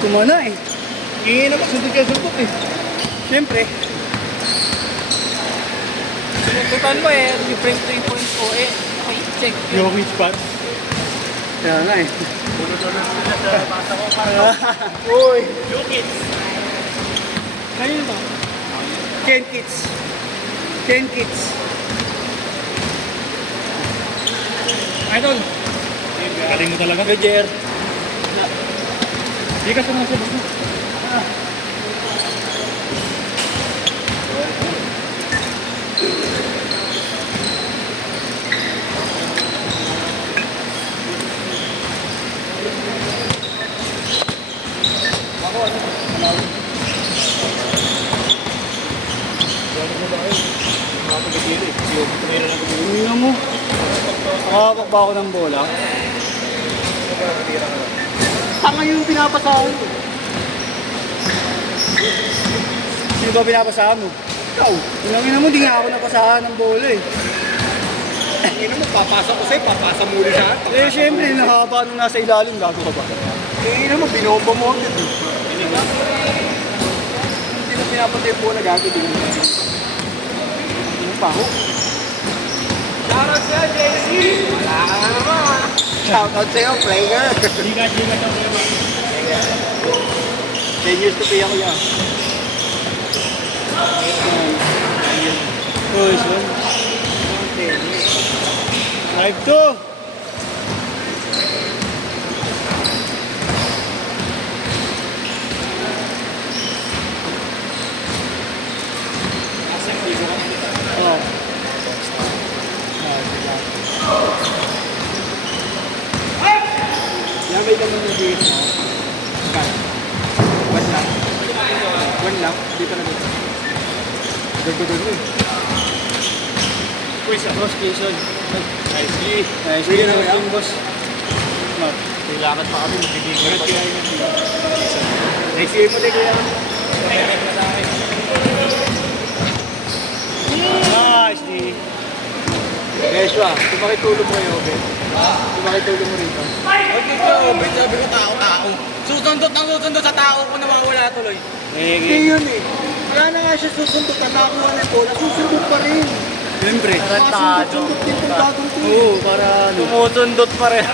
Kumana eh. Hindi naman, sunod ka sunod eh. Siyempre. Sunod mo eh, different 3.0 eh. Okay, check. Yung which part? Kaya nga eh. Pulo-tulo sila sa bata ko para. Uy! Yung kids. Kanino ba? Ken Kids. Ken Kids. Idol. Galing mo talaga. Roger. Hindi ka sumasabi mo. Tingnan mo. Nakakapag ba ako ng bola? Tanga yung pinapasahan ko. Sino ba pinapasahan mo? Ikaw. Tingnan mo, di nga ako napasahan ng bola eh. Hindi naman, papasa ko sa'yo, papasa mo rin siya. Eh, syempre, nakahaba nung nasa ilalim, gago ka ba? Hindi naman, binomba mo agad eh. Hindi na pinapatay yung bola, gago din. Ano pa ako? Shoutout sa'yo, JC! Wala ka na naman. Shoutout sa'yo, player. Giga daw naman. 10 years to pay ako yan. Oh, son. 5-2. Oh. Lagay ka muna dito. One lang. One lang. Dito na dito. Gagawin mo eh. Quiz ah. Boss, Jason. Nicely. Nice. Sige na Sige kaya. boss. Mat. Kailangan pa kami magbibigay. Next game mo din kaya. Nice, di. Joshua, tumakitulong mo kayo, Ben. Tumakitulong mo rito. Okay ko, Ben, sabi ko tao. Susundot ng susundot sa tao ko nawawala tuloy. Hindi yun eh. Wala na nga siya susundot na nakuha ng bola. Susundot pa rin. Siyempre. Susundot din itong bagong team. Oo, para ano. Tumusundot pa rin.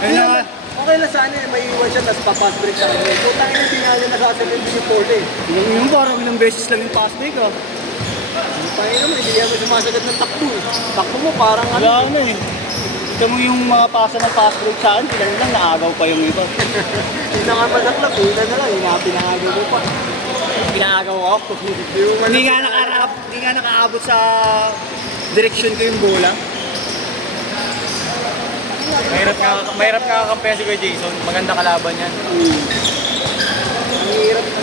Ayun na nga. Okay lang sana eh, may iwan siya, tapos papass break sa kanya. Kung tangin hindi nga niya nasasabihin yung bola eh. Yung parang ilang beses lang yung pass break ah. Pangin naman, hindi niya sumasagot ng takbo eh. Takbo mo parang ano. Wala na eh. Ito mo yung mga pasa ng pass break sa akin, sila lang naagaw pa yung iba. Hindi na nga masaklap, una na lang, pinangagaw mo pa. Pinaagaw ako. Hindi nga nakaabot sa direksyon ko yung bola. Mahirap ka kakampihan si Kuya Jason. Maganda kalaban yan.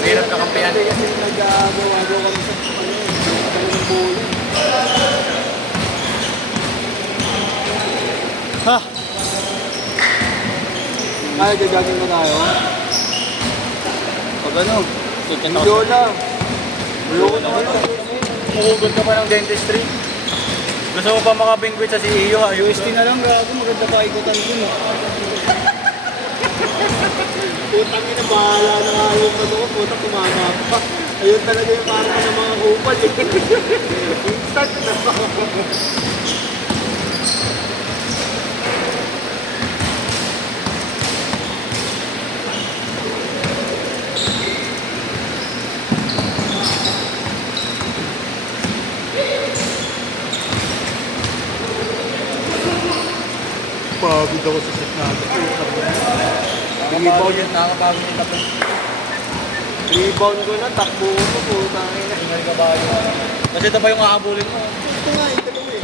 Mahirap kakampihan. Kasi nag-agaw-agaw kami sa ng bola. Ha! Kaya gagawin na tayo. Pag ano? Yola. Ayoko na ano. Mukugod ka pa ng dentistry. Gusto mo pa makabingkwit sa CEO ha? UST na lang, gago. Maganda pa ikutan ko no. Putang ina, bahala na nga yung ano ko. Putang kumana pa. Ayun talaga yung parang ng mga kupal eh. Instant na pa. Pagod ako sa set natin. Nakakapagod yung tapo. Rebound ko na, takbo ko, putang ina. Ingal ka ba yun? Kasi ito pa yung aabulin mo. Ito nga, ito ko eh.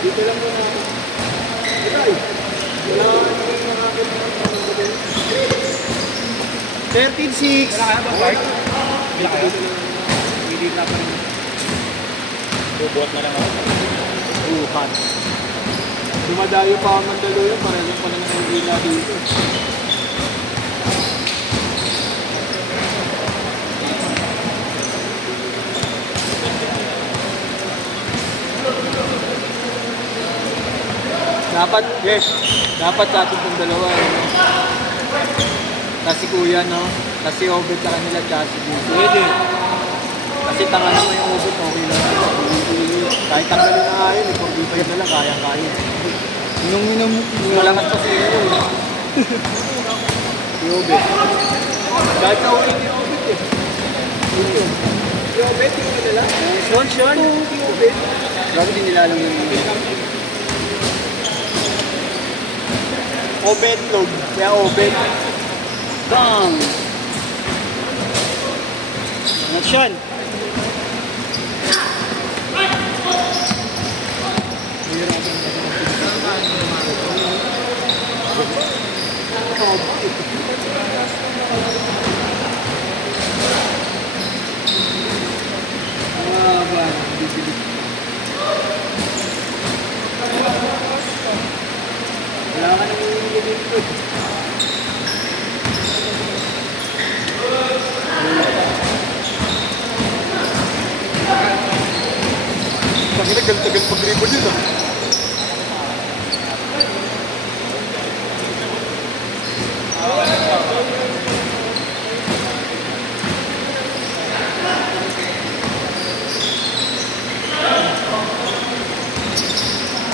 Dito lang muna ako. Ay! Wala ka naman nakakit ng 13-6. Wala kaya ba, Bart? Wala kaya? Hindi na pa rin. Bubuhat na lang ako. Uhan. Dumadayo pa ang Mandaluyong, pareho pa na ng Villa dito. Dapat, yes. Dapat sa ating itong dalawa. No? Tapos si Kuya, no? Tapos si Obet sa kanila, tsaka si Dito. Pwede. Kasi tanga naman yung Obet, okay lang. Kahit tanggalin na nga yun, 45 na lang, kaya-kaya. Minum-minum. Malakas pa si Ino. Si Obet. Kahit sa ulit ni Obet eh. Si Obet, yung nila. Sean. Si Obet. Grabe din nila alam yun. Obet log. Kaya Obet. Bang! Action! Wala ka nang ulit ko. Kasi tagal-tagal pag-dribble yun ah.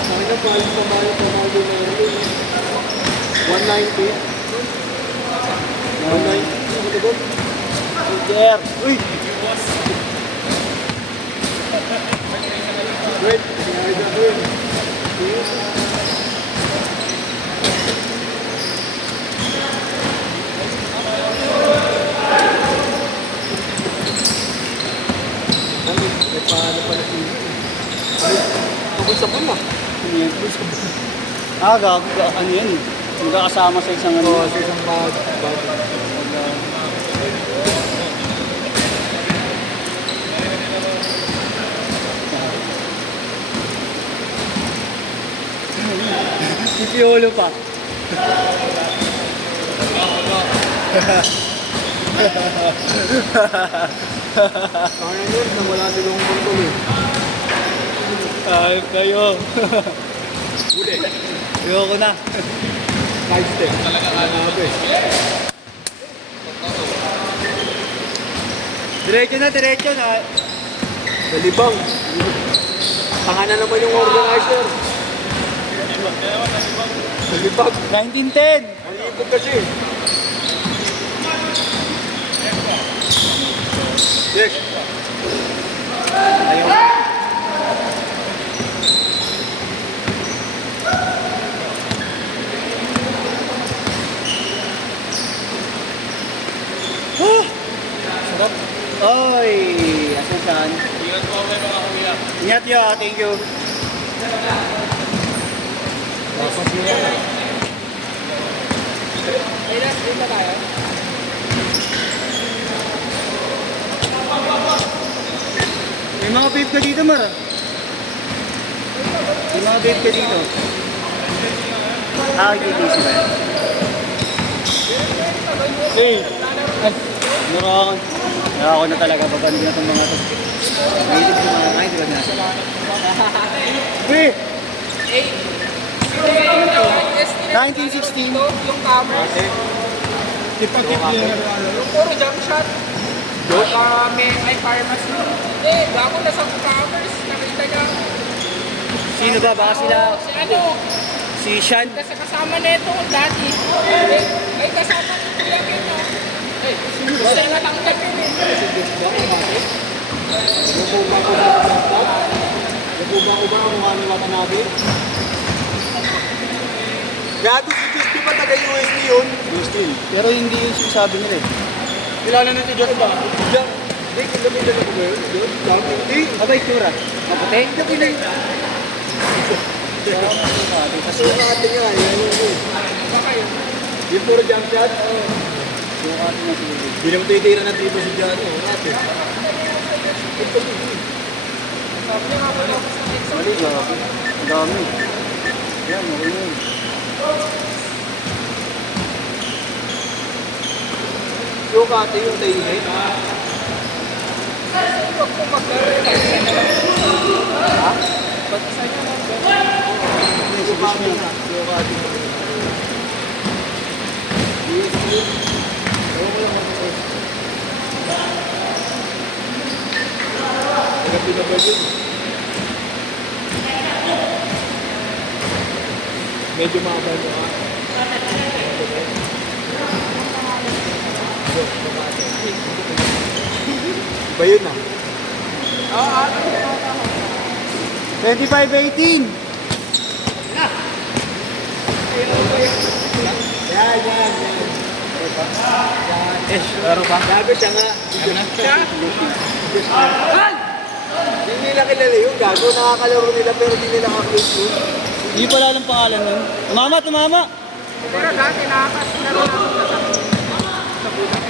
Bakit na palit na palit na palit na 190? 190? Ano ba doon? There! Uy! Wait, kaya ito yun. Ano? May paano pala si sabon na. Ano yan eh. Magkakasama sa isang ano. Oo, sa isang bag. Pipiolo pa. Kaya yun, nang wala silang kontrol eh. Ay, kayo. Huli. Ayoko na. 5 step. Talaga ano eh. Diretso na. Nalibang. Tanga na naman yung organizer. Nalibang. 1910. Ang ibog kasi. Yes. Ayoko. Sarap. Oy, asan saan? Ingat po kayo mga kuya. Ingat yo, thank you. Tapos yun. Ay, last day na tayo. May mga vape ka dito, Mar. May mga vape ka dito. GTC ba yan? Hey. Meron. Ako na talaga, babandi na itong mga to. Mahilig ko mga kain, di ba nasa? Uy! 1916. Yung cameras. Tipatip yun. Yung puro jump shot. May fire mask. Bago na sa cameras. Nakita niya. Sino ba? Baka sila Si ano? si Sean. Kasi kasama nito dati. Ay kasama ni Kuya Kino. Gusto na natanggal yun eh. Nabuba ko ba ang mukha ni Watanabe? Gato si Diyos, di ba taga-USD yun? USD. Pero hindi yung sinasabi nila eh. Kilala na si Diyos ba? Diyan. Hindi, kilala ko ba yun? Diyos? Dati hindi. Aba, itsura. Maputi? Hindi, pinay. Kasi yung ate nga, yan yun. Yung puro jump shot? Yung ating na siguro. Hindi naman titira ng tripo si Diyan. Ate. Mali ba? Ang dami. Yan, okay na yun. Yung ate yung tainit. Huwag ko maglaro. Ha? Pag isa niya cutting na. Slow cutting na. Taga pinabal yun. Medyo maabal mo ha. Iba yun ah. Oo, 25-18. Yan. Laro pa? Gago siya nga. Hindi nila kilala yun. Gago, nakakalaro nila pero hindi nila ka-close yun. Hindi pala alam pangalan nun. Tumama! pero dati nakakas na rin ako sa budak.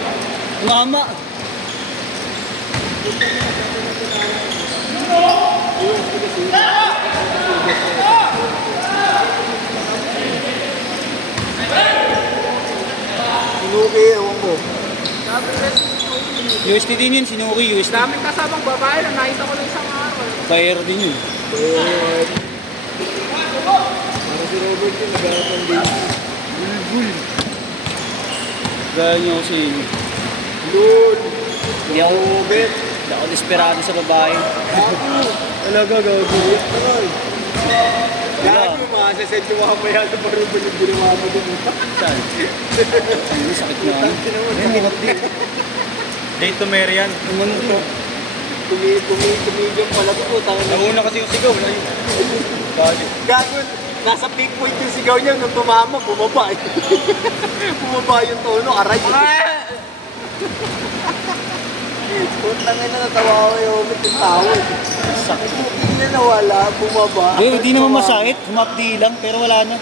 Tumama! Sinuki, ewan ko. Sabi kasi, UST din yun, sinuki UST. daming kasamang babae na nakita ko lang isang araw. Fire din yun. Para si Robert yun, naghanap ng game. Gaya niyo kasi Lord! hindi ako, Robert! hindi ako desperado sa babae. Talaga, gago. Wala. Gago, makasaset yung mga maya sa parubol yung ginawa mo dun. Saan? Ang sakit na ano. Tumikot din. Date to Marian. Tumunto. Tumigil pala ko. Nauna kasi yung sigaw. Bakit? Gago, nasa peak point yung sigaw niya nung tumama, bumaba. Bumaba yung tono, aray. Puntang ina, natawa ko yung tawag. Sakit. Hindi na nawala, bumaba. Hindi naman masakit. Humapdi lang, pero wala na.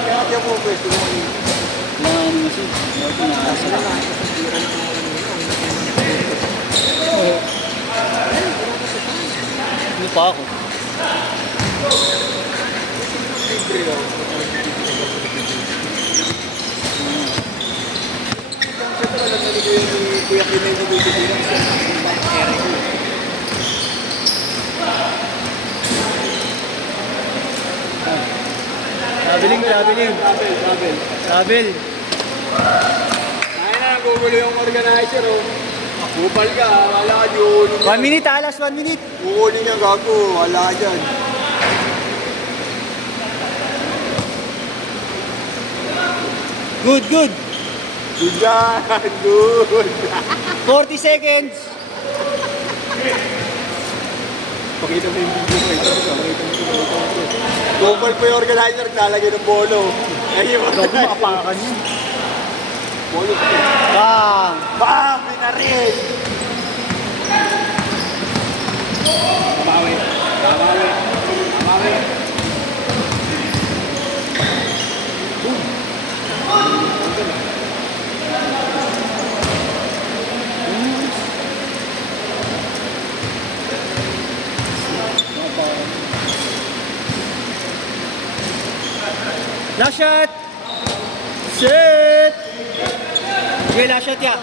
Kaya kaya po, pwesto mo kanina. Wala na ano kasi. Wala ko naasa. Ano pa ako? Kuya Kinay na dito dito. Traveling. Travel. Kaya na, nagugulo yung organizer, oh. Bupal ka, wala ka yun. 1 minute, last 1 minute. Kukunin niya, gago, wala ka dyan. Good. Good yan, good. 40 seconds. Pakita mo yung video ko, pakita mo. Bupal po yung organizer, talagay ng bolo. Ayun, Apakan yun. bolo ko. Bang! Bam! Pinarin! Babawi. Last shot! Shit! Okay, last shot ya.